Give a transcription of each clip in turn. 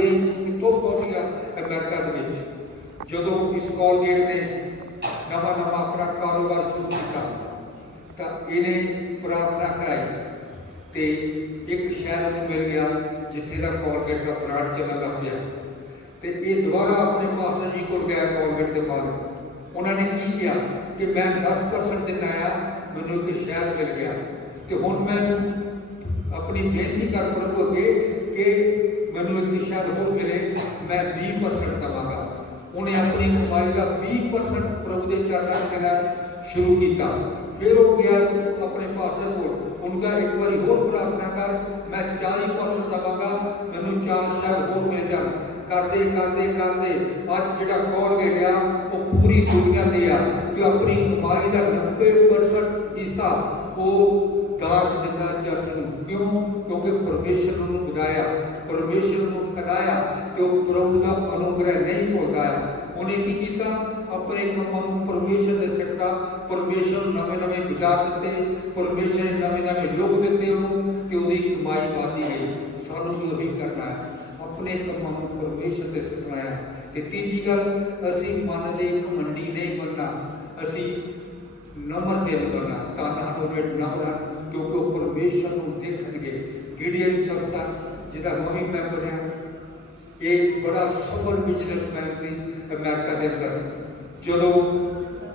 ਦੇਸ਼ ਕਿਤੋਂ ਪਹੁੰਚ ਅਮਰੀਕਾ ਦੇ ਵਿੱਚ। ਜਦੋਂ ਇਸ ਕੋਲਗੇਟ ਨੇ ਨਵਾਂ ਨਵਾਂ ਆਪਣਾ ਕਾਰੋਬਾਰ ਸ਼ੁਰੂ ਕੀਤਾ, ਤਾਂ ਇਹਨੇ ਪ੍ਰਾਰਥਨਾ ਕਰਾਈ ਤੇ ਇੱਕ ਸ਼ਹਿਰ ਨੂੰ ਮਿਲ ਗਿਆ ਜਿੱਥੇ ਦਾ ਕੋਲਗੇਟ ਦਾ ਬ੍ਰਾਂਡ ਚੱਲਣ ਲੱਗ ਪਿਆ। ਤੇ ਇਹ ਦੁਬਾਰਾ ਆਪਣੇ ਮਾਸਟਰ ਜੀ ਕੋਲ ਗਿਆ ਕੋਲਗੇਟ ਦੇ ਮਾਲਕ। ਉਹਨਾਂ ਨੇ ਕੀ ਕਿਹਾ ਕਿ ਮੈਂ 10% ਦਿਨ ਆਇਆ, ਮੈਨੂੰ ਇੱਕ ਸ਼ਹਿਰ ਮਿਲ ਗਿਆ। ਤੇ ਹੁਣ ਮੈਂ ਆਪਣੀ ਬੇਨਤੀ ਕਰ ਪ੍ਰਭੂ ਅੱਗੇ ਕਿ ਮੈਨੂੰ ਇੱਕ ਸ਼ਹਿਰ ਹੋਰ ਮਿਲੇ, ਮੈਂ 20% ਦਵਾਂਗਾ। ਉਹਨੇ ਆਪਣੀ ਕਮਾਈ ਦਾ 20% ਪ੍ਰਭੂ ਦੇ ਚਰਨਾਂ ਦੇਣਾ ਸ਼ੁਰੂ ਕੀਤਾ। ਫਿਰ ਉਹ ਗਿਆ ਆਪਣੇ ਪਾਸਟਰ ਕੋਲ। ਉਹਨਾਂ ਇੱਕ ਵਾਰੀ ਹੋਰ ਪ੍ਰਾਰਥਨਾ ਕਰ, ਮੈਂ 40% ਦਵਾਂਗਾ, ਮੈਨੂੰ ਚਾਰ ਸ਼ਹਿਰ ਹੋਰ ਮਿਲ ਜਾਣ। ਕਰਦੇ ਕਰਦੇ ਕਰਦੇ, ਅੱਜ ਜਿਹੜਾ ਕੋਲਗੇਟ ਆ ਉਹ ਪੂਰੀ ਦੁਨੀਆ ਤੇ ਆ। ਕਿ ਆਪਣੀ ਕਮਾਈ ਦਾ 90% ਹਿੱਸਾ, ਉਹ ਦਾਜ ਦਿੰਦਾ ਚਰਚ ਨੂੰ ਕਿਉਂ ਕਿਉਂਕਿ ਪਰਮੇਸ਼ਰ ਨੂੰ ਬੁਲਾਇਆ ਪਰਮੇਸ਼ਰ ਨੂੰ ਫੈਲਾਇਆ ਤੇ ਉਹ ਪ੍ਰਭੂ ਦਾ ਅਨੁਗ੍ਰਹਿ ਨਹੀਂ ਭੁੱਲਦਾ ਆ ਉਹਨੇ ਕੀ ਕੀਤਾ ਆਪਣੇ ਕੰਮਾਂ ਨੂੰ ਪਰਮੇਸ਼ਰ ਦੇ ਸਿੱਟਾ ਪਰਮੇਸ਼ਰ ਨੂੰ ਨਵੇਂ ਨਵੇਂ ਵਿਚਾਰ ਦਿੱਤੇ ਪਰਮੇਸ਼ਰ ਨੇ ਨਵੇਂ ਨਵੇਂ ਲੋਕ ਦਿੱਤੇ ਉਹਨੂੰ ਕਿ ਉਹਦੀ ਕਮਾਈ ਵਧਦੀ ਹੈ ਸਾਨੂੰ ਵੀ ਉਹੀ ਕਰਨਾ ਹੈ ਆਪਣੇ ਕੰਮਾਂ ਨੂੰ ਪਰਮੇਸ਼ਰ ਤੇ ਸਿਖਾਇਆ ਤੇ ਤੀਜੀ ਗੱਲ ਅਸੀਂ ਮਨ ਦੇ ਮੰਡੀ ਨਹੀਂ ਬਣਨਾ ਅਸੀਂ ਨਮਰ ਦੇ ਬਣਨਾ ਤਾਂ ਤਾਂ ਉਹਨੇ ਨਮਰ ਕਿਉਂਕਿ ਨੂੰ ਦੇਖਣਗੇ ਗਿੜੀਅਨ ਸੰਸਥਾ ਜਿਹਦਾ ਮੈਂ ਮੈਂਬਰ ਹਾਂ ਇਹ ਬੜਾ ਸਫਲ ਬਿਜ਼ਨਸਮੈਨ ਸੀ, ਅਮਰੀਕਾ ਦੇ ਅੰਦਰ। ਜਦੋਂ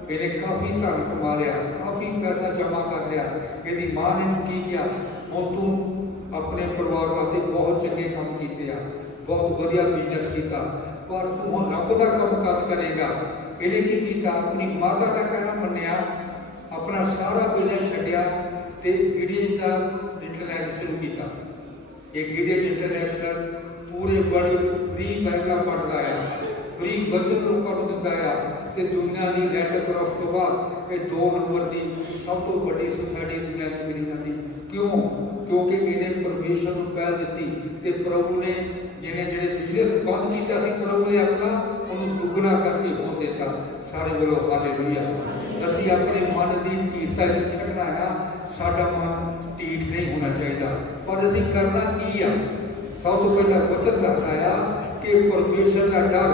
ਇਹਨੇ ਕਾਫੀ ਧਨ ਕਮਾ ਲਿਆ, ਕਾਫੀ ਪੈਸਾ ਜਮ੍ਹਾਂ ਕਰ ਲਿਆ, ਇਹਦੀ ਮਾਂ ਨੇ ਕੀ ਕਿਹਾ? ਹੁਣ ਤੂੰ ਆਪਣੇ ਪਰਿਵਾਰ ਵਾਸਤੇ ਬਹੁਤ ਚੰਗੇ ਕੰਮ ਕੀਤੇ ਆ, ਬਹੁਤ ਵਧੀਆ ਬਿਜ਼ਨਸ ਕੀਤਾ, ਪਰ ਤੂੰ ਹੁਣ ਰੱਬ ਦਾ ਕੰਮ ਕਰੇਗਾ? ਇਹਨੇ ਕੀ ਕੀਤਾ? ਆਪਣੀ ਮਾਤਾ ਦਾ ਕਹਿਣਾ ਮੰਨਿਆ ਆਪਣਾ ਸਾਰਾ ਬਿਜ਼ਨਸ ਛੱਡਿਆ ਤੇ ਗਿੜੀਅਨ ਦਾ ਇੰਟਰਨੈਟ ਸ਼ੁਰੂ ਕੀਤਾ। ਇਹ ਗਿੜੀਅਨ ਇੰਟਰਨੈਸ਼ਨਲ ਪੂਰੇ ਵਰਲਡ ਵਿੱਚ ਫ੍ਰੀ ਬੈਂਕਾਂ ਪੜਦਾ ਹੈ। ਫ੍ਰੀ ਬਚਤ ਲੋਕਾਂ ਨੂੰ ਦਿੰਦਾ ਆ ਤੇ ਦੁਨੀਆ ਦੀ ਰੈੱਡ ਕਰਾਸ ਤੋਂ ਬਾਅਦ ਇਹ ਦੋ ਨੰਬਰ ਦੀ ਸਭ ਤੋਂ ਵੱਡੀ ਸੁਸਾਇਟੀ ਦੁਨੀਆ 'ਚ ਮਿਲੀ ਜਾਂਦੀ। ਕਿਉਂ? ਕਿਉਂਕਿ ਇਹਨੇ ਪਰਮੇਸ਼ਰ ਨੂੰ ਪਹਿਲ ਦਿੱਤੀ ਤੇ ਪ੍ਰਭੂ ਨੇ ਜਿਹਨੇ ਜਿਹੜੇ ਬਿਜ਼ਨਸ ਬੰਦ ਕੀਤਾ ਸੀ, ਪ੍ਰਭੂ ਨੇ ਆਪਣਾ ਉਹਨੂੰ ਦੁੱਗਣਾ ਕਰਕੇ ਹੋਣ ਦਿੱਤਾ। ਸਾਰੇ ਬੋਲੋ ਹਾਲੇਲੂਇਆ ਅਸੀਂ ਆਪਣੇ ਮਨ ਦੀ ਢੀਠਤਾ ਨੂੰ ਛੱਡਣਾ ਹੈ ਸਾਡਾ ਮਨ ਢੀਠ ਨਹੀਂ ਹੋਣਾ ਚਾਹੀਦਾ। ਪਰ ਅਸੀਂ ਕਰਨਾ ਕੀ ਆ? ਸਭ ਤੋਂ ਪਹਿਲਾਂ ਵਚਨ ਰੱਖਦਾ ਆ ਕਿ ਪਰਮੇਸ਼ਰ ਦਾ ਡਰ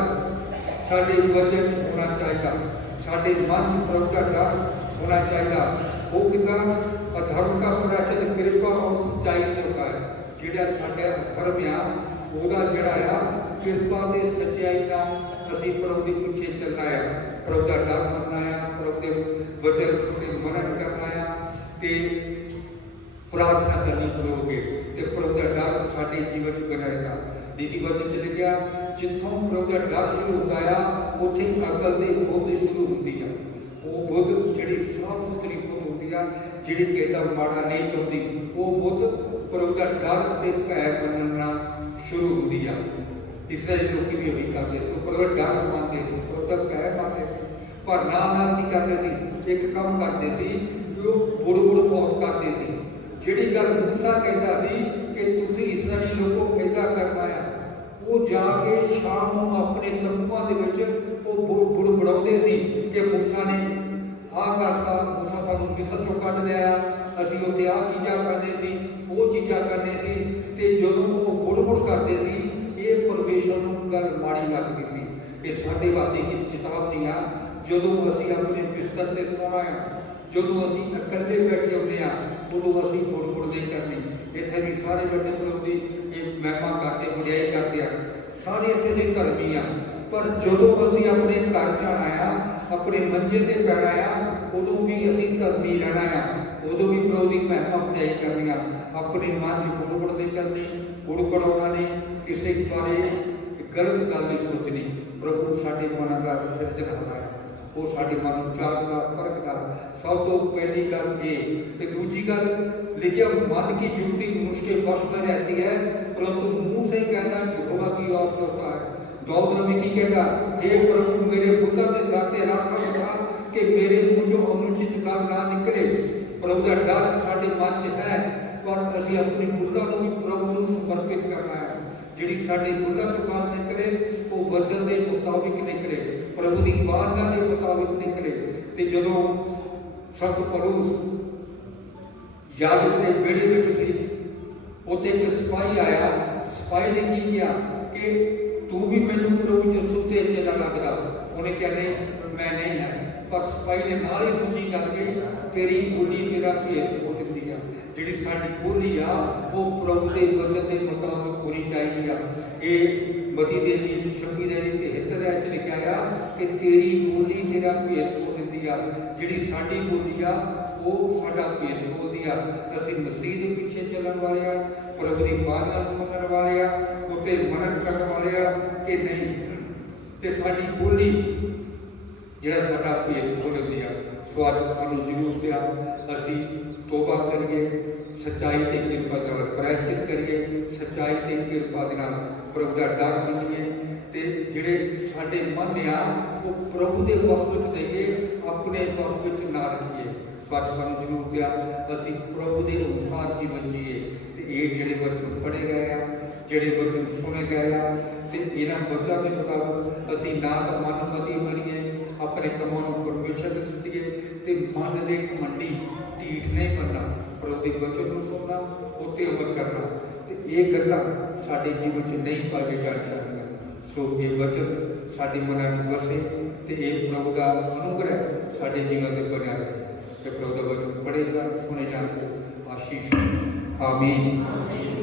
ਸਾਡੇ ਵਚਨ 'ਚ ਹੋਣਾ ਚਾਹੀਦਾ। ਸਾਡੇ ਮਨ 'ਚ ਪ੍ਰਭੂ ਦਾ ਡਰ ਹੋਣਾ ਚਾਹੀਦਾ। ਉਹ ਕਿਦਾਂ? ਅਧਰਮ ਦਾ ਪ੍ਰਸ਼ਦ ਕਿਰਪਾ ਔਰ ਸੱਚਾਈ ਸੇ ਹੁੰਦਾ ਹੈ ਜਿਹੜਾ ਸਾਡੇ ਧਰਮ ਆ, ਉਹਦਾ ਜਿਹੜਾ ਆ, ਕਿਰਪਾ ਤੇ ਸੱਚਾਈ ਨਾਲ ਅਸੀਂ ਪ੍ਰਭੂ ਦੇ ਪਿੱਛੇ ਚੱਲਣਾ ਆ। ਪ੍ਰਭੂ ਦਾ ਡਰ ਮੰਨਣਾ ਆ ਪ੍ਰਭੂ ਦੇ ਵਚਨ ਤੇ ਮਨਨ ਕਰਨਾ ਆ ਤੇ ਪ੍ਰਾਰਥਨਾ ਕਰਨੀ ਕਰੋਗੇ ਤੇ ਪ੍ਰਭੂ ਦਾ ਡਰ ਸਾਡੇ ਜੀਵਨ ਚ ਬਣਿਆ ਨੀਤੀ ਵਚਨ ਚ ਲਿਖਿਆ ਜਿੱਥੋਂ ਪ੍ਰਭੂ ਦਾ ਡਰ ਸ਼ੁਰੂ ਹੁੰਦਾ ਆ ਉੱਥੇ ਅਕਲ ਦੇ ਬੁੱਧ ਸ਼ੁਰੂ ਹੁੰਦੀ ਆ ਉਹ ਬੁੱਧ ਜਿਹੜੀ ਸਾਫ਼ ਸੁਥਰੀ ਬੁੱਧ ਹੁੰਦੀ ਆ ਜਿਹੜੀ ਕਿਸੇ ਦਾ ਮਾੜਾ ਨਹੀਂ ਚਾਹੁੰਦੀ ਉਹ ਬੁੱਧ ਪ੍ਰਭੂ ਦਾ ਡਰ ਤੇ ਭੈ ਮੰਨਣਾ ਸ਼ੁਰੂ ਹੁੰਦੀ ਆ ਇਸਰਾਏਲ ਲੋਕੀ ਵੀ ਉਹੀ ਕਰਦੇ ਸੀ ਪ੍ਰਭੂ ਡਰ ਮੰਨਦੇ ਸੀ ਪ੍ਰਭੂ ਦਾ ਭੈ ਮੰਨਦੇ ਸੀ ਪਰ ਨਾਲ ਨਾਲ ਕੀ ਕਰਦੇ ਸੀ? ਇੱਕ ਕੰਮ ਕਰਦੇ ਸੀ ਕਿ ਉਹ ਬੁੜ ਬੁੜ ਬਹੁਤ ਕਰਦੇ ਸੀ। ਜਿਹੜੀ ਗੱਲ ਮੂਸਾ ਕਹਿੰਦਾ ਸੀ ਕਿ ਤੁਸੀਂ ਇਸਰਾਏਲੀ ਲੋਕੋ ਏਦਾਂ ਕਰਨਾ ਆ, ਉਹ ਜਾ ਕੇ ਸ਼ਾਮ ਨੂੰ ਆਪਣੇ ਤੰਬੂਆਂ ਦੇ ਵਿੱਚ ਉਹ ਬੁੜ ਬੁੜ ਬੜਾਉਂਦੇ ਸੀ ਕਿ ਮੂਸਾ ਨੇ ਆਹ ਕਰਤਾ, ਮੂਸਾ ਸਾਨੂੰ ਮਿਸਰ ਚੋਂ ਕੱਢ ਲਿਆ, ਅਸੀਂ ਉੱਥੇ ਆਹ ਚੀਜ਼ਾਂ ਕਰਦੇ ਸੀ, ਉਹ ਚੀਜ਼ਾਂ ਕਰਦੇ ਸੀ ਤੇ ਜਦੋਂ ਉਹ ਬੁੜ ਬੁੜ ਕਰਦੇ ਸੀ, ਇਹ ਪਰਮੇਸ਼ਰ ਨੂੰ ਗੱਲ ਮਾੜੀ ਲੱਗਦੀ ਸੀ ਇਹ ਸਾਡੇ ਵਾਸਤੇ ਇੱਕ ਚੇਤਾਵਨੀ ਆ ਜਦੋਂ ਅਸੀਂ ਆਪਣੇ ਬਿਸਤਰ ਤੇ ਸੌਣਾ ਆ ਜਦੋਂ ਅਸੀਂ ਇਕੱਲੇ ਬੈਠੇ ਹੁੰਦੇ ਆ ਉਦੋਂ ਅਸੀਂ ਬੁੜ ਬੁੜ ਨਹੀਂ ਕਰਨੀ ਇੱਥੇ ਦੀ ਸਾਰੇ ਵੱਡੇ ਪ੍ਰਭੂ ਇਹ ਮਹਿਮਾ ਕਰਦੇ, ਵਡਿਆਈ ਕਰਦੇ ਆ। ਸਾਰੇ ਇੱਥੇ ਦੇ ਧਰਮੀ ਆ। ਪਰ ਜਦੋਂ ਅਸੀਂ ਆਪਣੇ ਘਰ ਜਾਣਾ ਆ, ਆਪਣੇ ਮੰਜੇ ਤੇ ਪੈਣਾ ਆ, ਉਦੋਂ ਵੀ ਅਸੀਂ ਧਰਮੀ ਰਹਿਣਾ ਆ। ਉਦੋਂ ਵੀ ਪ੍ਰਭੂ ਦੀ ਮਹਿਮਾ ਵਡਿਆਈ ਕਰਨੀ ਆ। ਆਪਣੇ ਮਨ 'ਚ ਬੁੜ ਨਹੀਂ ਕਰਨੀ ਬੁੜ ਬੜਾਉਣਾ ਨਹੀਂ, ਕਿਸੇ ਬਾਰੇ ਗਲਤ ਗੱਲ ਨਹੀਂ ਸੋਚਣੀ। ਪ੍ਰਭੂ ਸਾਡੇ ਮਨ ਦਾ ਸਿਰਜਣਹਾਰ ਹੈ ਉਹ ਸਾਡੇ ਮਨ ਨੂੰ ਜਾਗਦਾ ਪਰਖਦਾ ਸਭ ਤੋਂ ਪਹਿਲੀ ਗੱਲ ਇਹ ਤੇ ਦੂਜੀ ਗੱਲ ਲਿਖਿਆ ਮਨ की युक्ति मुझके वश में रहती है परंतु मुंह से कहना यहोवा की आस होता है दाऊद नबी की कहता हे प्रभु मेरे बुद्धा ਦੇ ਦਾਤੇ ਰਾਖਾ ਬਖਾ ਕਿ ਮੇਰੇ ਮੂੰਹੋਂ ਅਨੁਚਿਤ ਗੱਲ ਨਾ ਨਿਕਲੇ ਪ੍ਰਭੂ ਦਾ ਡਰ ਸਾਡੇ ਮਨ 'ਚ ਹੈ ਪਰ ਅਸੀਂ ਆਪਣੀ ਬੁੱਧਾ ਨੂੰ ਵੀ ਪ੍ਰਭੂ ਨੂੰ ਸਮਰਪਿਤ ਕਰਨਾ ਹੈ ਜਿਹੜੀ ਸਾਡੇ ਬੁੱਧਾ ਤੋਂ ਗੱਲ ਨਿਕਲੇ ਉਹ ਵਚਨ ਦੇ ਮੁਤਾਬਿਕ ਨਿਕਲੇ ਪ੍ਰਭੂ ਦੀ ਵਾਰਤਾ ਦੇ ਮੁਤਾਬਿਕ ਨਿਕਲੇ ਤੇ ਜਦੋਂ ਸੰਤ ਪਲੂਸ ਯਾਜਕ ਦੇ ਵਿਹੜੇ ਵਿੱਚ ਸੀ, ਉੱਥੇ ਇੱਕ ਸਿਪਾਹੀ ਆਇਆ। ਸਿਪਾਹੀ ਨੇ ਕੀ ਕਿਹਾ ਕਿ ਤੂੰ ਵੀ ਮੈਨੂੰ ਪ੍ਰਭੂ ਯਿਸੂ ਤੇ ਚੇਲਾ ਲੱਗਦਾ। ਉਹਨੇ ਕਿਹਾ, ਨਹੀਂ, ਮੈਂ ਨਹੀਂ ਹੈ। ਪਰ ਸਿਪਾਹੀ ਨੇ ਨਾਲ ਹੀ ਦੂਜੀ ਗੱਲ ਤੇਰੀ ਬੋਲੀ ਤੇਰਾ ਭੇਦ ਹੋ ਦਿੱਤੀ ਆ। ਜਿਹੜੀ ਸਾਡੀ ਬੋਲੀ ਆ, ਉਹ ਪ੍ਰਭੂ ਦੇ ਵਚਨ ਦੇ ਮੁਤਾਬਕ ਹੋਣੀ ਚਾਹੀਦੀ ਆ। ਇਹ ਮਤੀ ਦੇ ਜੀ 26 ਦੇ ਤੇ 73 ਦੇ ਵਿੱਚ ਲਿਖਿਆ ਆ ਕਿ ਤੇਰੀ ਬੋਲੀ ਤੇਰਾ ਭੇਦ ਹੋ ਦਿੰਦੀ ਜਿਹੜੀ ਸਾਡੀ ਬੋਲੀ ਆ, ਉਹ ਸਾਡਾ ਭੇਦ ਬੋਲਦੀ ਆ। ਅਸੀਂ ਮਸੀਹ ਦੇ ਪਿੱਛੇ ਚੱਲਣ ਵਾਲੇ ਆ, ਪ੍ਰਭੂ ਦੀ ਬਾਤ ਨੂੰ ਮੰਨਣ ਵਾਲੇ ਆ, ਉਤੇ ਮਨਨ ਕਰਨ ਵਾਲੇ ਆ ਕਿ ਨਹੀਂ? ਤੇ ਸਾਡੀ ਬੋਲੀ ਜਿਹੜਾ ਸਾਡਾ ਭੇਦ ਖੋਲ੍ਹਦੀ ਆ ਸੋ ਅੱਜ ਸਾਨੂੰ ਜ਼ਰੂਰਤ ਆ ਅਸੀਂ ਤੋਬਾ ਕਰੀਏ, ਸਚਾਈ ਤੇ ਕਿਰਪਾ ਦੇ ਨਾਲ ਪ੍ਰਾਇਚਿਤ ਕਰੀਏ, ਸਚਾਈ ਤੇ ਕਿਰਪਾ ਦੇ ਨਾਲ ਪ੍ਰਭੂ ਦਾ ਡਰ ਮੰਨੀਏ ਤੇ ਜਿਹੜੇ ਸਾਡੇ ਮਨ ਆ, ਉਹ ਪ੍ਰਭੂ ਦੇ ਵਸ ਵਿੱਚ ਦੇਈਏ ਆਪਣੇ ਵਸ ਵਿੱਚ ਨਾ ਰੱਖੀਏ ਪਰ ਸਾਨੂੰ ਜ਼ਰੂਰਤ ਆ ਅਸੀਂ ਪ੍ਰਭੂ ਦੇ ਅਨੁਸਾਰ ਜੀਵਨ ਜੀਏ ਤੇ ਇਹ ਜਿਹੜੇ ਵਚਨ ਪੜ੍ਹੇ ਗਏ ਆ, ਜਿਹੜੇ ਵਚਨ ਸੁਣੇ ਗਏ ਆ, ਤੇ ਇਹਨਾਂ ਵਚਨਾਂ ਦੇ ਮੁਤਾਬਕ ਅਸੀਂ ਨਾ ਤਾਂ ਮਨਮਤੀ ਬਣੀਏ ਆਪਣੇ ਕੰਮਾਂ ਨੂੰ ਪਰਮੇਸ਼ਰ ਦੇ ਸਦੀਏ, ਤੇ ਮਨ ਦੇ ਮੰਡੀ ਢੀਠ ਨਹੀਂ ਬਣਨਾ। ਪ੍ਰਭੂ ਦੇ ਵਚਨ ਨੂੰ ਸੁਣਨਾ, ਉੱਤੇ ਅਮਲ ਕਰਨਾ। ਤੇ ਇਹ ਗੱਲਾਂ ਸਾਡੇ ਜੀਵਨ 'ਚ ਨਹੀਂ ਪਾਏ ਜਾਣ ਚਾਹੀਦੀਆਂ। ਸੋ ਇਹ ਵਚਨ ਸਾਡੇ ਮਨਾਂ 'ਚ ਵਸੇ ਤੇ ਇਹ ਪ੍ਰਭੂ ਦਾ ਅਨੁਗ੍ਰਹਿ ਸਾਡੇ ਜੀਵਨ ਤੇ ਬਣਿਆ ਰਹੇ। ਤੇ ਪ੍ਰਭੂ ਦਾ ਵਚਨ ਪੜ੍ਹੇ ਜਾਣ, ਸੁਣੇ ਜਾਣ ਤੇ ਆਸ਼ੀਸ਼ ਆਮੀਨ।